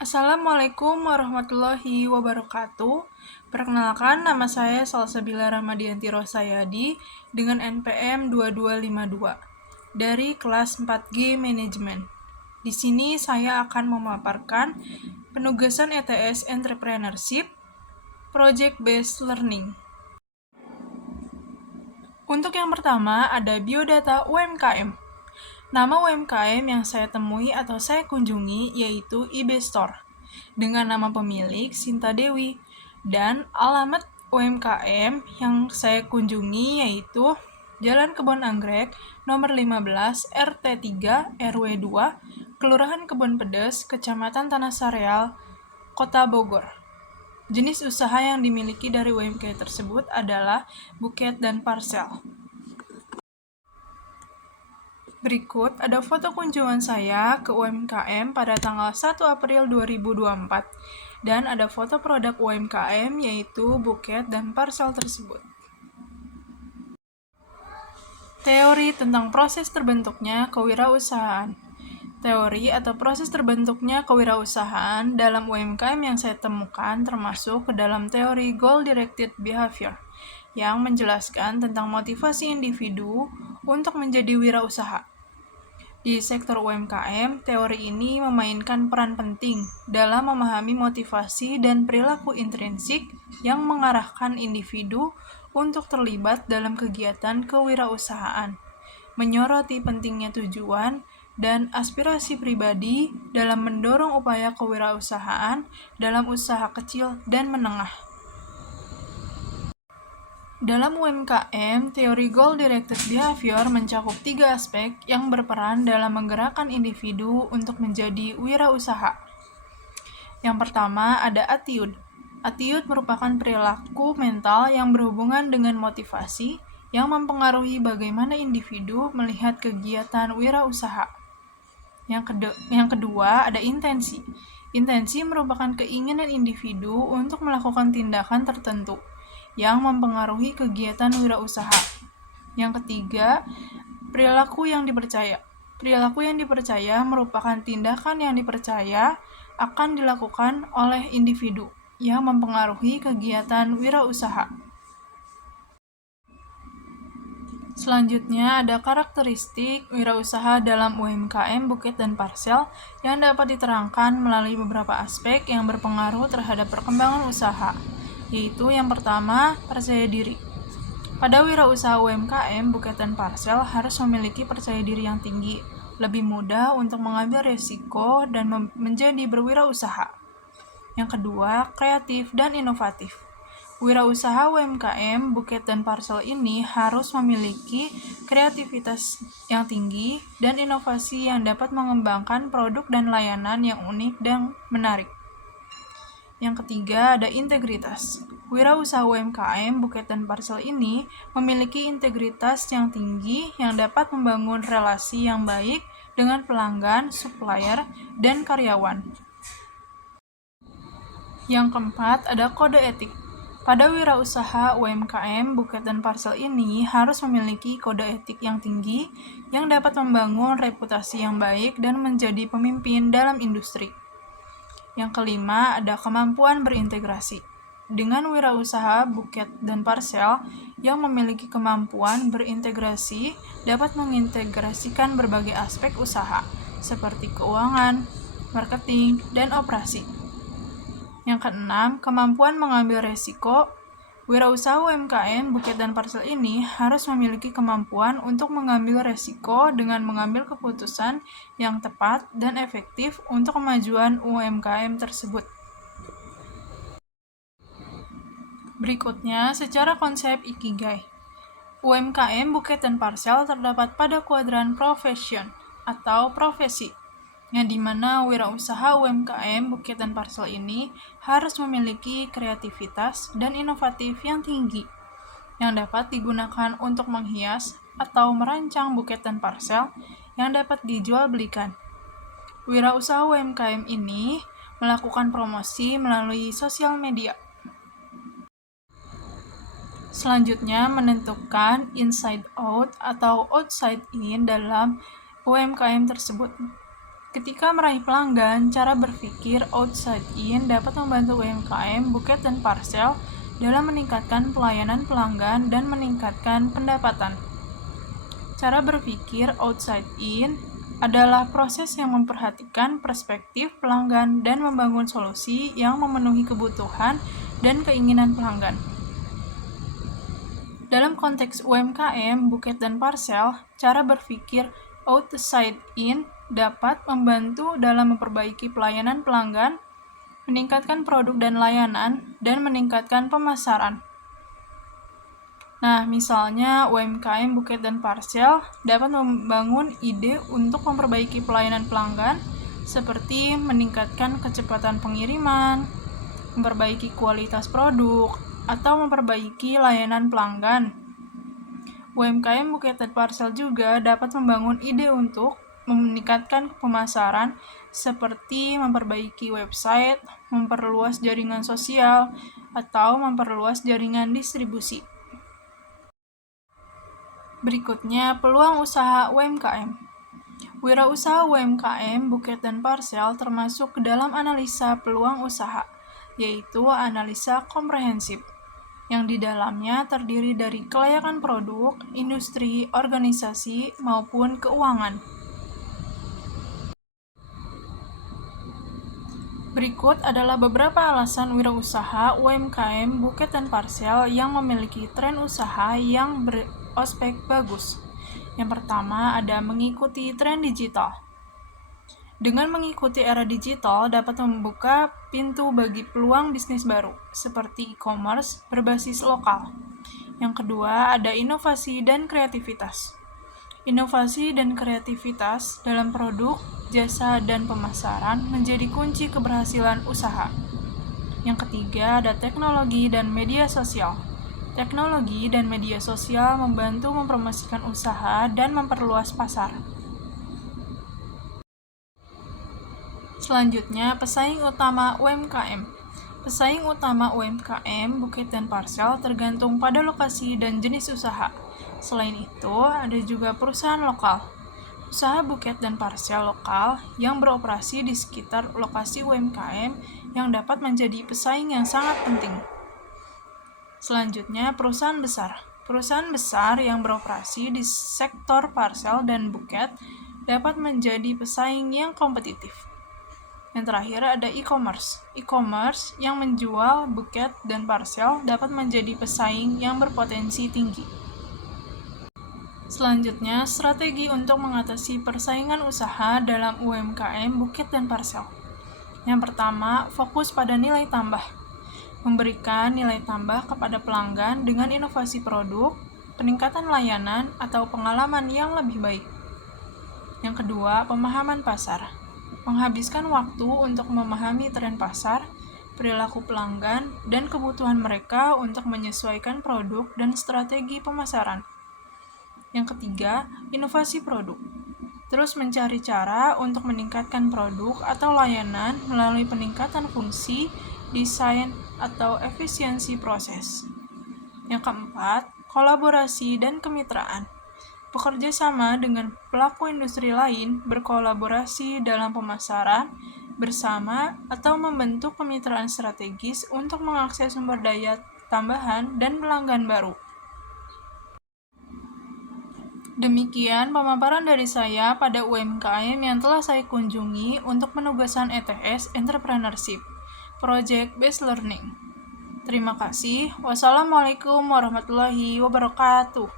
Assalamualaikum warahmatullahi wabarakatuh. Perkenalkan, nama saya Salsabila Ramadianti Rosayadi dengan NPM 2252 dari kelas 4G Manajemen. Di sini saya akan memaparkan penugasan ETS Entrepreneurship Project Based Learning. Untuk yang pertama ada biodata UMKM. Nama UMKM yang saya temui atau saya kunjungi yaitu IB Store dengan nama pemilik Sinta Dewi, dan alamat UMKM yang saya kunjungi yaitu Jalan Kebon Anggrek nomor 15 RT 3 RW 2 Kelurahan Kebon Pedes, Kecamatan Tanah Sareal, Kota Bogor. Jenis usaha yang dimiliki dari UMKM tersebut adalah buket dan parsel. Berikut ada foto kunjungan saya ke UMKM pada tanggal 1 April 2024 dan ada foto produk UMKM yaitu buket dan parsel tersebut. Teori tentang proses terbentuknya kewirausahaan. Teori atau proses terbentuknya kewirausahaan dalam UMKM yang saya temukan termasuk ke dalam teori Goal-Directed Behavior yang menjelaskan tentang motivasi individu untuk menjadi wirausaha. Di sektor UMKM, teori ini memainkan peran penting dalam memahami motivasi dan perilaku intrinsik yang mengarahkan individu untuk terlibat dalam kegiatan kewirausahaan, menyoroti pentingnya tujuan dan aspirasi pribadi dalam mendorong upaya kewirausahaan dalam usaha kecil dan menengah. Dalam UMKM, teori Goal-Directed Behavior mencakup 3 aspek yang berperan dalam menggerakkan individu untuk menjadi wirausaha. Yang pertama ada attitude. Attitude merupakan perilaku mental yang berhubungan dengan motivasi yang mempengaruhi bagaimana individu melihat kegiatan wirausaha. Yang kedua ada intensi. Intensi merupakan keinginan individu untuk melakukan tindakan tertentu yang mempengaruhi kegiatan wirausaha. Yang ketiga, perilaku yang dipercaya. Perilaku yang dipercaya merupakan tindakan yang dipercaya akan dilakukan oleh individu yang mempengaruhi kegiatan wirausaha. Selanjutnya ada karakteristik wirausaha dalam UMKM buket dan parsel yang dapat diterangkan melalui beberapa aspek yang berpengaruh terhadap perkembangan usaha, yaitu yang pertama, percaya diri. Pada wirausaha UMKM, buket dan parsel harus memiliki percaya diri yang tinggi, lebih mudah untuk mengambil risiko dan menjadi berwirausaha. Yang kedua, kreatif dan inovatif. Wirausaha UMKM, buket dan parsel ini harus memiliki kreativitas yang tinggi dan inovasi yang dapat mengembangkan produk dan layanan yang unik dan menarik. Yang ketiga ada integritas. Wirausaha UMKM, buket dan parsel ini memiliki integritas yang tinggi yang dapat membangun relasi yang baik dengan pelanggan, supplier, dan karyawan. Yang keempat ada kode etik. Pada wirausaha UMKM, buket dan parsel ini harus memiliki kode etik yang tinggi yang dapat membangun reputasi yang baik dan menjadi pemimpin dalam industri. Yang kelima, ada kemampuan berintegrasi. Dengan wirausaha buket dan parsel yang memiliki kemampuan berintegrasi dapat mengintegrasikan berbagai aspek usaha, seperti keuangan, marketing, dan operasi. Yang keenam, kemampuan mengambil resiko. Wirausaha UMKM, buket dan parsel ini harus memiliki kemampuan untuk mengambil resiko dengan mengambil keputusan yang tepat dan efektif untuk kemajuan UMKM tersebut. Berikutnya, secara konsep Ikigai. UMKM, buket dan parsel terdapat pada kuadran profession atau profesi, yang dimana wirausaha UMKM, buket dan parsel ini harus memiliki kreativitas dan inovatif yang tinggi, yang dapat digunakan untuk menghias atau merancang buket dan parsel yang dapat dijual belikan. Wirausaha UMKM ini melakukan promosi melalui sosial media. Selanjutnya, menentukan inside out atau outside in dalam UMKM tersebut. Ketika meraih pelanggan, cara berpikir outside in dapat membantu UMKM buket dan parcel dalam meningkatkan pelayanan pelanggan dan meningkatkan pendapatan. Cara berpikir outside in adalah proses yang memperhatikan perspektif pelanggan dan membangun solusi yang memenuhi kebutuhan dan keinginan pelanggan. Dalam konteks UMKM, buket dan parcel, cara berpikir outside in dapat membantu dalam memperbaiki pelayanan pelanggan, meningkatkan produk dan layanan, dan meningkatkan pemasaran. Nah, misalnya UMKM buket dan parcel dapat membangun ide untuk memperbaiki pelayanan pelanggan seperti meningkatkan kecepatan pengiriman, memperbaiki kualitas produk, atau memperbaiki layanan pelanggan. UMKM buket dan parcel juga dapat membangun ide untuk meningkatkan pemasaran seperti memperbaiki website, memperluas jaringan sosial, atau memperluas jaringan distribusi. Berikutnya, peluang usaha UMKM. Wirausaha UMKM, buket dan parcel termasuk ke dalam analisa peluang usaha, yaitu analisa komprehensif, yang di dalamnya terdiri dari kelayakan produk, industri, organisasi, maupun keuangan. Berikut adalah beberapa alasan wirausaha UMKM, buket dan parcel yang memiliki tren usaha yang berospek bagus. Yang pertama ada mengikuti tren digital. Dengan mengikuti era digital dapat membuka pintu bagi peluang bisnis baru, seperti e-commerce berbasis lokal. Yang kedua, ada inovasi dan kreativitas. Inovasi dan kreativitas dalam produk, jasa, dan pemasaran menjadi kunci keberhasilan usaha. Yang ketiga, ada teknologi dan media sosial. Teknologi dan media sosial membantu mempromosikan usaha dan memperluas pasar. Selanjutnya, pesaing utama UMKM. Pesaing utama UMKM, buket dan parcel tergantung pada lokasi dan jenis usaha. Selain itu, ada juga perusahaan lokal. Usaha buket dan parcel lokal yang beroperasi di sekitar lokasi UMKM yang dapat menjadi pesaing yang sangat penting. Selanjutnya, perusahaan besar. Perusahaan besar yang beroperasi di sektor parcel dan buket dapat menjadi pesaing yang kompetitif. Yang terakhir ada e-commerce. E-commerce yang menjual buket dan parcel dapat menjadi pesaing yang berpotensi tinggi. Selanjutnya, strategi untuk mengatasi persaingan usaha dalam UMKM, buket dan parcel. Yang pertama, fokus pada nilai tambah. Memberikan nilai tambah kepada pelanggan dengan inovasi produk, peningkatan layanan, atau pengalaman yang lebih baik. Yang kedua, pemahaman pasar. Menghabiskan waktu untuk memahami tren pasar, perilaku pelanggan, dan kebutuhan mereka untuk menyesuaikan produk dan strategi pemasaran. Yang ketiga, inovasi produk. Terus mencari cara untuk meningkatkan produk atau layanan melalui peningkatan fungsi, desain, atau efisiensi proses. Yang keempat, kolaborasi dan kemitraan. Bekerja sama dengan pelaku industri lain, berkolaborasi dalam pemasaran bersama, atau membentuk kemitraan strategis untuk mengakses sumber daya tambahan dan pelanggan baru. Demikian pemaparan dari saya pada UMKM yang telah saya kunjungi untuk penugasan ETS Entrepreneurship, Project Based Learning. Terima kasih. Wassalamualaikum warahmatullahi wabarakatuh.